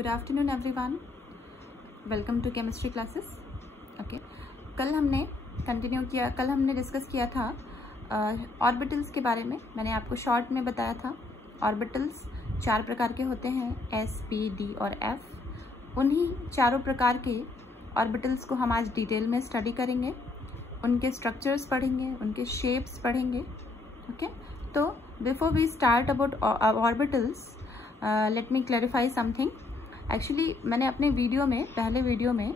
Good afternoon everyone, welcome to chemistry classes. Okay, कल हमने discuss किया था ऑर्बिटल्स के बारे में। मैंने आपको शॉर्ट में बताया था ऑर्बिटल्स 4 प्रकार के होते हैं, एस, पी, डी और एफ। उन्हीं चारों प्रकार के ऑर्बिटल्स को हम आज डिटेल में स्टडी करेंगे, उनके स्ट्रक्चर्स पढ़ेंगे, उनके शेप्स पढ़ेंगे। ओके, तो before we start about orbitals let me clarify something. Actually मैंने अपने वीडियो में, पहले वीडियो में,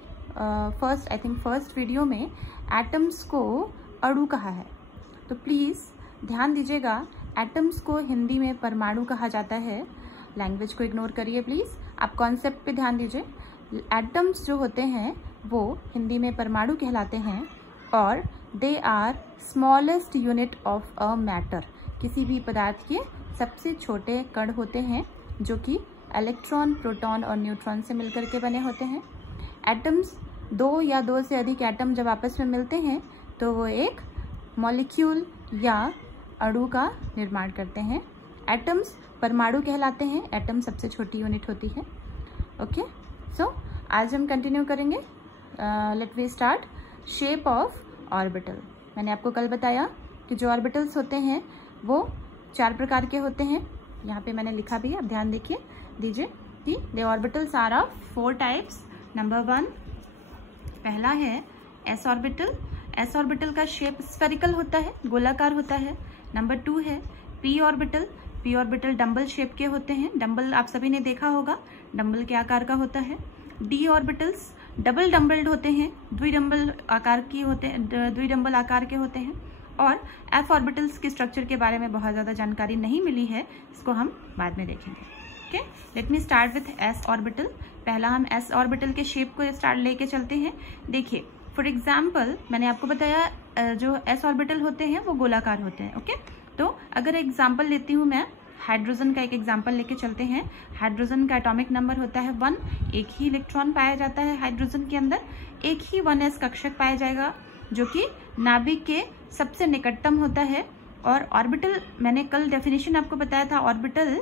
फर्स्ट वीडियो में एटम्स को अणु कहा है। तो प्लीज़ ध्यान दीजिएगा, एटम्स को हिंदी में परमाणु कहा जाता है। लैंग्वेज को इग्नोर करिए प्लीज़, आप कॉन्सेप्ट पे ध्यान दीजिए। एटम्स जो होते हैं वो हिंदी में परमाणु कहलाते हैं और they are smallest unit of a matter. किसी भी पदार्थ के सबसे छोटे कण होते हैं जो कि इलेक्ट्रॉन, प्रोटॉन और न्यूट्रॉन से मिलकर के बने होते हैं। एटम्स, 2 या 2 से अधिक एटम जब आपस में मिलते हैं तो वो एक मॉलिक्यूल या अणु का निर्माण करते हैं। एटम्स परमाणु कहलाते हैं। एटम सबसे छोटी यूनिट होती है। ओके, सो आज हम कंटिन्यू करेंगे। Let we start. Shape of orbital. मैंने आपको कल बताया कि जो ऑर्बिटल्स होते हैं वो 4 प्रकार के होते हैं। यहाँ पे मैंने लिखा भी है, आप ध्यान दीजिए कि the orbitals are of 4 types. Number 1 पहला है एस ऑर्बिटल। एस ऑर्बिटल का शेप स्फेरिकल होता है, गोलाकार होता है। नंबर 2 है p orbital. P orbital dumbbell shape के होते हैं। डंबल आप सभी ने देखा होगा, डंबल के आकार का होता है। डी ऑर्बिटल्स डबल डंबल्ड होते हैं, द्विडंबल आकार के होते हैं। और एफ ऑर्बिटल्स के स्ट्रक्चर के बारे में बहुत ज़्यादा जानकारी नहीं मिली है, इसको हम बाद में देखेंगे। Okay, let me start with S orbital. पहला हम एस ऑर्बिटल के शेप को लेके चलते हैं। देखिए, फॉर एग्जाम्पल मैंने आपको बताया जो एस ऑर्बिटल होते हैं वो गोलाकार होते हैं। ओके, तो अगर एग्जाम्पल लेती हूँ मैं, हाइड्रोजन का एक एग्जाम्पल लेके चलते हैं। हाइड्रोजन का एटॉमिक नंबर होता है 1। एक ही इलेक्ट्रॉन पाया जाता है हाइड्रोजन के अंदर। एक ही 1s कक्षक पाया जाएगा जो कि नाभिक के सबसे निकटतम होता है। और ऑर्बिटल, मैंने कल डेफिनेशन आपको बताया था, ऑर्बिटल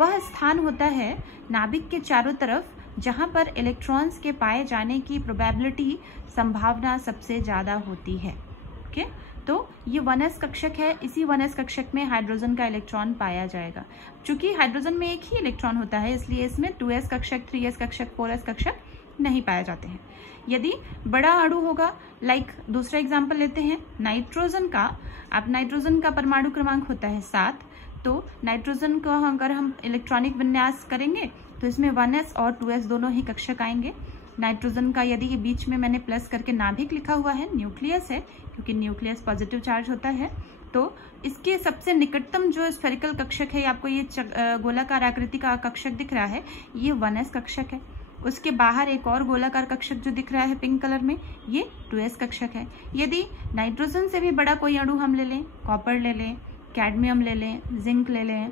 वह स्थान होता है नाभिक के चारों तरफ जहां पर इलेक्ट्रॉन्स के पाए जाने की प्रोबेबिलिटी, संभावना सबसे ज्यादा होती है। ओके, तो ये 1s कक्षक है। इसी 1s कक्षक में हाइड्रोजन का इलेक्ट्रॉन पाया जाएगा। चूंकि हाइड्रोजन में एक ही इलेक्ट्रॉन होता है इसलिए इसमें 2s कक्षक, 3s कक्षक, 4s कक्षक नहीं पाए जाते हैं। यदि बड़ा अणु होगा, लाइक दूसरा एग्जाम्पल लेते हैं नाइट्रोजन का। आप नाइट्रोजन का परमाणु क्रमांक होता है 7। तो नाइट्रोजन को अगर हम इलेक्ट्रॉनिक विन्यास करेंगे तो इसमें 1s और 2s दोनों ही कक्षक आएंगे। नाइट्रोजन का यदि बीच में मैंने प्लस करके नाभिक लिखा हुआ है, न्यूक्लियस है, क्योंकि न्यूक्लियस पॉजिटिव चार्ज होता है, तो इसके सबसे निकटतम जो स्फेरिकल कक्षक है, आपको ये गोलाकार आकृति का कक्षक दिख रहा है, ये 1s कक्षक है। उसके बाहर एक और गोलाकार कक्षक जो दिख रहा है पिंक कलर में, ये 2s कक्षक है। यदि नाइट्रोजन से भी बड़ा कोई अणु हम ले लें, कॉपर ले लें, कैडमियम ले लें, जिंक ले लें,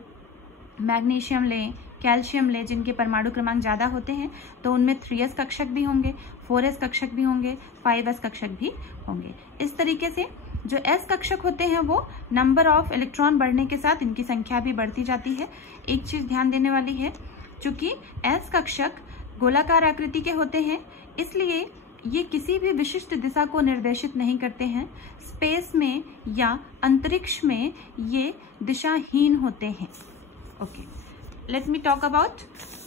मैग्नीशियम लें, कैल्शियम लें, जिनके परमाणु क्रमांक ज़्यादा होते हैं, तो उनमें 3s कक्षक भी होंगे, 4s कक्षक भी होंगे, 5s कक्षक भी होंगे। इस तरीके से जो s कक्षक होते हैं वो नंबर ऑफ इलेक्ट्रॉन बढ़ने के साथ इनकी संख्या भी बढ़ती जाती है। एक चीज़ ध्यान देने वाली है, चूंकि s कक्षक गोलाकार आकृति के होते हैं इसलिए ये किसी भी विशिष्ट दिशा को निर्देशित नहीं करते हैं। स्पेस में या अंतरिक्ष में ये दिशाहीन होते हैं। Okay, let me talk about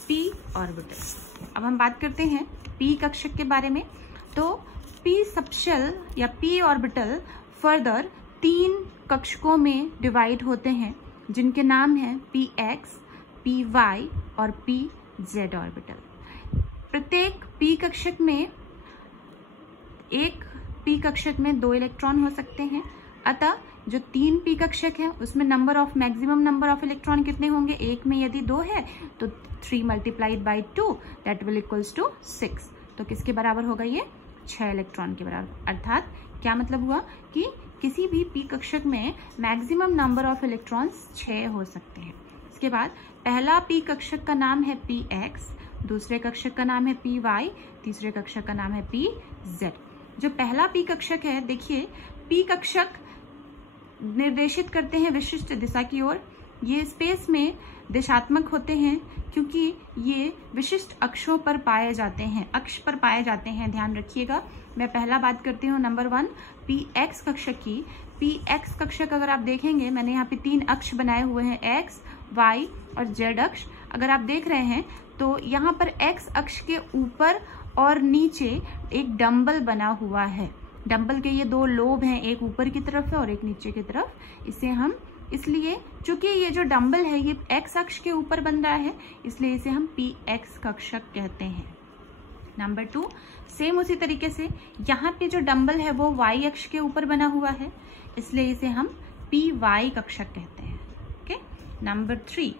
P orbital. अब हम बात करते हैं पी कक्षक के बारे में। तो पी सबशेल या पी ऑर्बिटल फर्दर 3 कक्षकों में डिवाइड होते हैं जिनके नाम हैं px, py और pz ऑर्बिटल। प्रत्येक पी कक्षक में, एक पी कक्षक में 2 इलेक्ट्रॉन हो सकते हैं। अतः जो 3 पी कक्षक है उसमें मैक्सिमम नंबर ऑफ इलेक्ट्रॉन कितने होंगे? एक में यदि 2 है तो 3 multiplied by 2 that will equals to 6। तो किसके बराबर होगा ये? 6 इलेक्ट्रॉन के बराबर। अर्थात क्या मतलब हुआ कि किसी भी पी कक्षक में मैक्सिमम नंबर ऑफ इलेक्ट्रॉन्स 6 हो सकते हैं। इसके बाद पहला पी कक्षक का नाम है px, दूसरे कक्षक का नाम है py, तीसरे कक्षक का नाम है pz। जो पहला पी कक्षक है, देखिए पी कक्षक निर्देशित करते हैं विशिष्ट दिशा की ओर। ये स्पेस में दिशात्मक होते हैं क्योंकि ये विशिष्ट अक्षों पर पाए जाते हैं, अक्ष पर पाए जाते हैं। ध्यान रखिएगा। मैं पहला बात करती हूँ नंबर 1 पी एक्स कक्षक की। पी एक्स कक्षक अगर आप देखेंगे, मैंने यहाँ पे 3 अक्ष बनाए हुए हैं, एक्स, वाई और जेड अक्ष। अगर आप देख रहे हैं तो यहाँ पर एक्स अक्ष के ऊपर और नीचे एक डंबल बना हुआ है। डंबल के ये 2 लोब हैं, एक ऊपर की तरफ है और एक नीचे की तरफ। इसे हम इसलिए चूंकि ये जो डंबल है ये एक्स अक्ष के ऊपर बन रहा है, इसलिए इसे हम पी एक्स कक्षक कहते हैं। नंबर 2 सेम उसी तरीके से यहाँ पे जो डंबल है वो वाई अक्ष के ऊपर बना हुआ है, इसलिए इसे हम पी वाई कक्षक कहते हैं। ओके। नंबर 3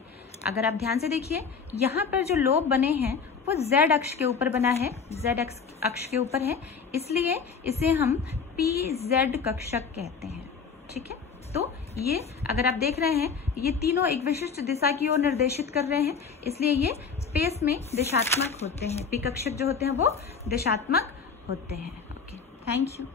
अगर आप ध्यान से देखिए, यहाँ पर जो लोब बने हैं वो जेड अक्ष के ऊपर बना है, जेड अक्ष के ऊपर है, इसलिए इसे हम पी जेड कक्षक कहते हैं। ठीक है। तो ये अगर आप देख रहे हैं ये तीनों एक विशिष्ट दिशा की ओर निर्देशित कर रहे हैं, इसलिए ये स्पेस में दिशात्मक होते हैं। पी कक्षक जो होते हैं वो दिशात्मक होते हैं। Okay, thank you.